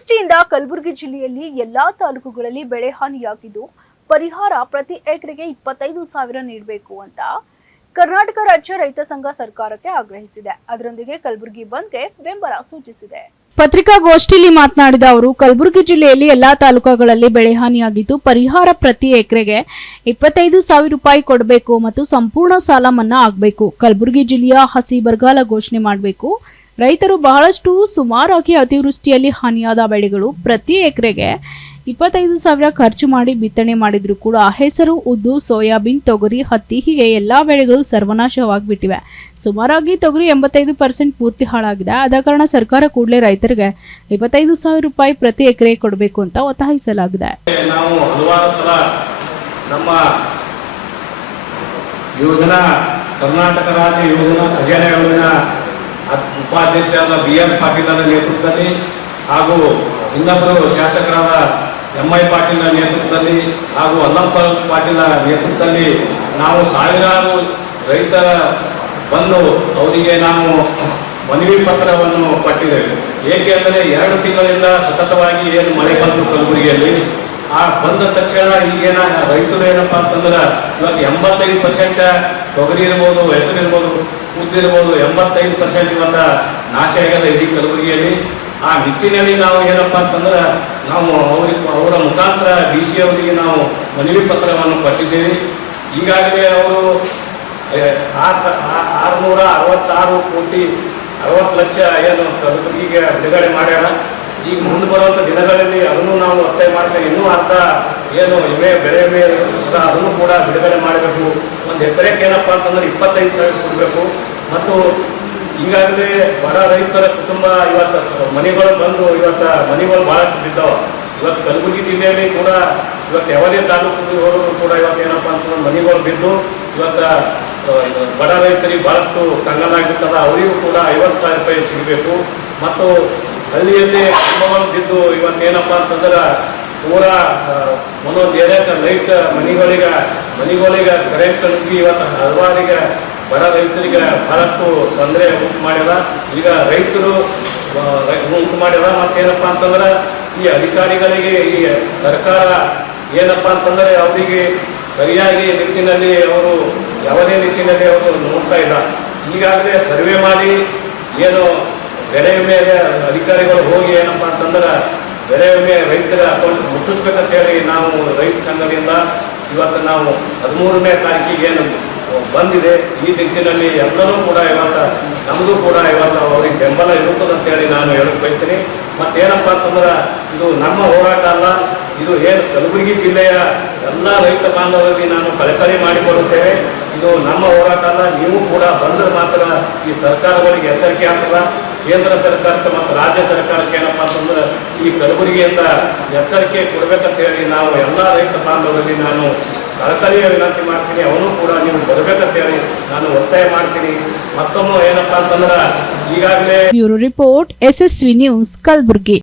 ಅತಿವೃಷ್ಟಿಯಿಂದ ಕಲಬುರಗಿ ಜಿಲ್ಲೆಯಲ್ಲಿ ಎಲ್ಲಾ ತಾಲೂಕುಗಳಲ್ಲಿ ಬೆಳೆ ಹಾನಿಯಾಗಿದ್ದು ಪರಿಹಾರ ಪ್ರತಿ ಎಕರೆಗೆ ಇಪ್ಪತ್ತೈದು ಸಾವಿರ ನೀಡಬೇಕು ಅಂತ ಕರ್ನಾಟಕ ರಾಜ್ಯ ರೈತ ಸಂಘ ಸರ್ಕಾರಕ್ಕೆ ಆಗ್ರಹಿಸಿದೆ. ಅದರೊಂದಿಗೆ ಕಲಬುರಗಿ ಬಂದ್ಗೆ ಬೆಂಬಲ ಸೂಚಿಸಿದೆ. ಪತ್ರಿಕಾಗೋಷ್ಠಿಯಲ್ಲಿ ಮಾತನಾಡಿದ ಅವರು, ಕಲಬುರಗಿ ಜಿಲ್ಲೆಯಲ್ಲಿ ಎಲ್ಲಾ ತಾಲೂಕುಗಳಲ್ಲಿ ಬೆಳೆ ಹಾನಿಯಾಗಿದ್ದು ಪರಿಹಾರ ಪ್ರತಿ ಎಕರೆಗೆ ಇಪ್ಪತ್ತೈದು ಸಾವಿರ ರೂಪಾಯಿ ಕೊಡಬೇಕು ಮತ್ತು ಸಂಪೂರ್ಣ ಸಾಲ ಮನ್ನಾ ಆಗಬೇಕು. ಕಲಬುರಗಿ ಜಿಲ್ಲೆಯ ಹಸಿ ಬರಗಾಲ ಘೋಷಣೆ ಮಾಡಬೇಕು. ರೈತರು ಬಹಳಷ್ಟು ಸುಮಾರಾಗಿ ಅತಿವೃಷ್ಟಿಯಲ್ಲಿ ಹಾನಿಯಾದ ಬೆಳೆಗಳು ಪ್ರತಿ ಎಕರೆಗೆ ಇಪ್ಪತ್ತೈದು ಸಾವಿರ ಖರ್ಚು ಮಾಡಿ ಬಿತ್ತನೆ ಮಾಡಿದ್ರು ಕೂಡ ಹೆಸರು ಉದ್ದು ಸೋಯಾಬೀನ್, ತೊಗರಿ, ಹತ್ತಿ ಹೀಗೆ ಎಲ್ಲಾ ಬೆಳೆಗಳು ಸರ್ವನಾಶವಾಗಿಬಿಟ್ಟಿವೆ. ಸುಮಾರಾಗಿ ತೊಗರಿ ಎಂಬತ್ತೈದು ಪರ್ಸೆಂಟ್ ಪೂರ್ತಿ ಹಾಳಾಗಿದೆ. ಆದ ಕಾರಣ ಸರ್ಕಾರ ಕೂಡಲೇ ರೈತರಿಗೆ ಇಪ್ಪತ್ತೈದು ಸಾವಿರ ರೂಪಾಯಿ ಪ್ರತಿ ಎಕರೆ ಕೊಡಬೇಕು ಅಂತ ಒತ್ತಾಯಿಸಲಾಗಿದೆ. ನಾವು ಹಲವಾರು ಸಲ ನಮ್ಮ ಯೋಜನಾ ಕರ್ನಾಟಕ ರಾಜ್ಯ ಯೋಜನಾ ಉಪಾಧ್ಯಕ್ಷರಾದ ಬಿ ಆರ್ ಪಾಟೀಲ್ ನೇತೃತ್ವದಲ್ಲಿ ಹಾಗೂ ಇನ್ನೊಬ್ಬರು ಶಾಸಕರಾದ ಎಂ ಐ ಪಾಟೀಲ್ ನೇತೃತ್ವದಲ್ಲಿ ಹಾಗೂ ಅಲ್ಲಪ್ಪ ಪಾಟೀಲ್ ನೇತೃತ್ವದಲ್ಲಿ ನಾವು ಸಾವಿರಾರು ರೈತರ ಬಂದು ಅವರಿಗೆ ನಾವು ಮನವಿ ಪತ್ರವನ್ನು ಕೊಟ್ಟಿದ್ದೇವೆ. ಏಕೆಂದರೆ ಎರಡು ತಿಂಗಳಿಂದ ಸತತವಾಗಿ ಏನು ಮಳೆ ಬಂತು ಕಲಬುರಗಿಯಲ್ಲಿ. ಆ ಬಂದ ತಕ್ಷಣ ಈಗೇನ ರೈತರು ಏನಪ್ಪಾ ಅಂತಂದ್ರೆ ಇವತ್ತು ಎಂಬತ್ತೈದು ಪರ್ಸೆಂಟ್ ತೊಗರಿ ಇರ್ಬೋದು, ಹೆಸರು ಇರ್ಬೋದು ಉದ್ದಿರ್ಬೋದು ಎಂಬತ್ತೈದು ಪರ್ಸೆಂಟ್ ಇವತ್ತ ನಾಶ ಆಗ್ಯದ ಇಡೀ ಕಲಬುರಗಿಯಲ್ಲಿ. ಆ ನಿಟ್ಟಿನಲ್ಲಿ ನಾವು ಏನಪ್ಪ ಅಂತಂದ್ರೆ ನಾವು ಅವ್ರಿಗೆ ಅವರ ಮುಖಾಂತರ ಡಿ ಸಿ ಅವರಿಗೆ ನಾವು ಮನವಿ ಪತ್ರವನ್ನು ಕೊಟ್ಟಿದ್ದೇವೆ. ಈಗಾಗಲೇ ಅವರು ಆರುನೂರ ಅರವತ್ತಾರು ಕೋಟಿ ಅರವತ್ತು ಲಕ್ಷ ಏನು ಕಲಬುರಗಿಗೆ ಬಿಡುಗಡೆ ಮಾಡ್ಯಾರ. ಈಗ ಮುಂದೆ ಬರುವಂಥ ದಿನಗಳಲ್ಲಿ ಅದನ್ನು ನಾವು ಒತ್ತಾಯ ಮಾಡ್ತೇವೆ. ಇನ್ನೂ ಅರ್ಧ ಏನು, ಇವೆ ಬೆಳೆ ವಿಮೆ ಅದನ್ನು ಕೂಡ ಬಿಡುಗಡೆ ಮಾಡಬೇಕು. ಒಂದು ಎಕರೆಗೆ ಏನಪ್ಪ ಅಂತಂದ್ರೆ ಇಪ್ಪತ್ತೈದು ಸಾವಿರ ಕೊಡಬೇಕು. ಮತ್ತು ಈಗಾಗಲೇ ಬಡ ರೈತರ ಕುಟುಂಬ ಇವತ್ತು ಮನೆಗಳು ಬಂದು ಇವತ್ತು ಮನೆಗಳು ಭಾಳ ಬಿದ್ದಾವ. ಇವತ್ತು ಕಲಬುರಗಿ ಜಿಲ್ಲೆಯಲ್ಲಿ ಕೂಡ ಇವತ್ತು ಯಾವುದೇ ತಾಲೂಕು ಕೂಡ ಇವತ್ತು ಏನಪ್ಪ ಅಂತಂದ್ರೆ ಮನೆಗಳು ಬಿದ್ದು ಇವತ್ತು ಬಡ ರೈತರಿಗೆ ಭಾಳಷ್ಟು ಕಂಗಾಲಾಗಿರ್ತದ ಅವರಿಗೂ ಕೂಡ ಐವತ್ತು ಸಾವಿರ ರೂಪಾಯಿ ಸಿಗಬೇಕು. ಮತ್ತು ಹಳ್ಳಿಯಲ್ಲಿ ಕುಟುಂಬವನ್ನು ಬಿದ್ದು ಇವತ್ತು ಏನಪ್ಪ ಅಂತಂದ್ರೆ ಪೂರಾ ಒಂದೊಂದು ಏರಿಯಾಕ ಲೈಟ್ ಮನೆಗಳಿಗೆ ಮನೆಗಳಿಗೆ ಕರೆಂಟ್ ನುಗ್ಗಿ ಇವತ್ತು ಹಲವಾರಿಗೆ ಬಡ ರೈತರಿಗೆ ಬಹಳಷ್ಟು ತೊಂದರೆ ಉಂಟು ಮಾಡ್ಯದ. ಈಗ ರೈತರು ಉಂಟು ಮಾಡ್ಯದ. ಮತ್ತೇನಪ್ಪ ಅಂತಂದ್ರೆ ಈ ಅಧಿಕಾರಿಗಳಿಗೆ ಈ ಸರ್ಕಾರ ಏನಪ್ಪ ಅಂತಂದ್ರೆ ಅವರಿಗೆ ಸರಿಯಾಗಿ ನಿಟ್ಟಿನಲ್ಲಿ ಅವರು ಯಾವುದೇ ನಿಟ್ಟಿನಲ್ಲಿ ಅವರು ನೋಡ್ತಾ ಇಲ್ಲ. ಈಗಾಗಲೇ ಸರ್ವೆ ಮಾಡಿ, ಏನು ಬೆಳೆ ಮೇಲೆ ಅಧಿಕಾರಿಗಳು ಹೋಗಿ ಏನಪ್ಪ ಅಂತಂದ್ರೆ ಬೆಳೆ ವಿಮೆ ರೈತರ ಅಕೌಂಟ್ ಮುಟ್ಟಿಸ್ಬೇಕಂತ ಹೇಳಿ ನಾವು ರೈತ ಸಂಘದಿಂದ ಇವತ್ತು ನಾವು ಹದಿಮೂರನೇ ತಾರೀಕಿಗೆ ಏನು ಬಂದಿದೆ. ಈ ನಿಟ್ಟಿನಲ್ಲಿ ಎಲ್ಲರೂ ಕೂಡ ಇವತ್ತು ನಮಗೂ ಕೂಡ ಇವತ್ತು ಅವ್ರಿಗೆ ಬೆಂಬಲ ಇರುತ್ತದೆ ಅಂತೇಳಿ ನಾನು ಹೇಳಕ್ಕೆ ಬಯಸ್ತೀನಿ. ಮತ್ತೇನಪ್ಪ ಅಂತಂದ್ರೆ, ಇದು ನಮ್ಮ ಹೋರಾಟ ಅಲ್ಲ, ಇದು ಏನು ಕಲಬುರಗಿ ಜಿಲ್ಲೆಯ ಎಲ್ಲ ರೈತ ಬಾಂಧವರಲ್ಲಿ ನಾನು ಕಳಕಳಿ ಮಾಡಿಕೊಡುತ್ತೇವೆ ಇದು ನಮ್ಮ ಹೋರಾಟ ಅಲ್ಲ, ನೀವು ಕೂಡ ಬಂದ್ರೆ ಮಾತ್ರ ಈ ಸರ್ಕಾರಗಳಿಗೆ ಎಚ್ಚರಿಕೆ ಆಗ್ತದ. ಕೇಂದ್ರ ಸರ್ಕಾರಕ್ಕೆ ಮತ್ತು ರಾಜ್ಯ ಸರ್ಕಾರಕ್ಕೆ ಏನಪ್ಪ ಅಂತಂದ್ರೆ ಈ ಕಲಬುರಗಿಯಿಂದ ಎಚ್ಚರಿಕೆ ಕೊಡ್ಬೇಕಂತ ಹೇಳಿ ನಾವು ಎಲ್ಲ ರೈತ ಬಾಂಧವರಲ್ಲಿ ನಾನು ಕಳಕಳಿಯ ವಿನಂತಿ ಮಾಡ್ತೀನಿ. ಅವನು ಕೂಡ ನೀವು ಬರಬೇಕಂತ ಹೇಳಿ ನಾನು ಒತ್ತಾಯ ಮಾಡ್ತೀನಿ. ಮತ್ತೊಮ್ಮೆ ಏನಪ್ಪಾ ಅಂತಂದ್ರೆ ಈಗಾಗಲೇ bureau report, SSV news, Kalaburagi.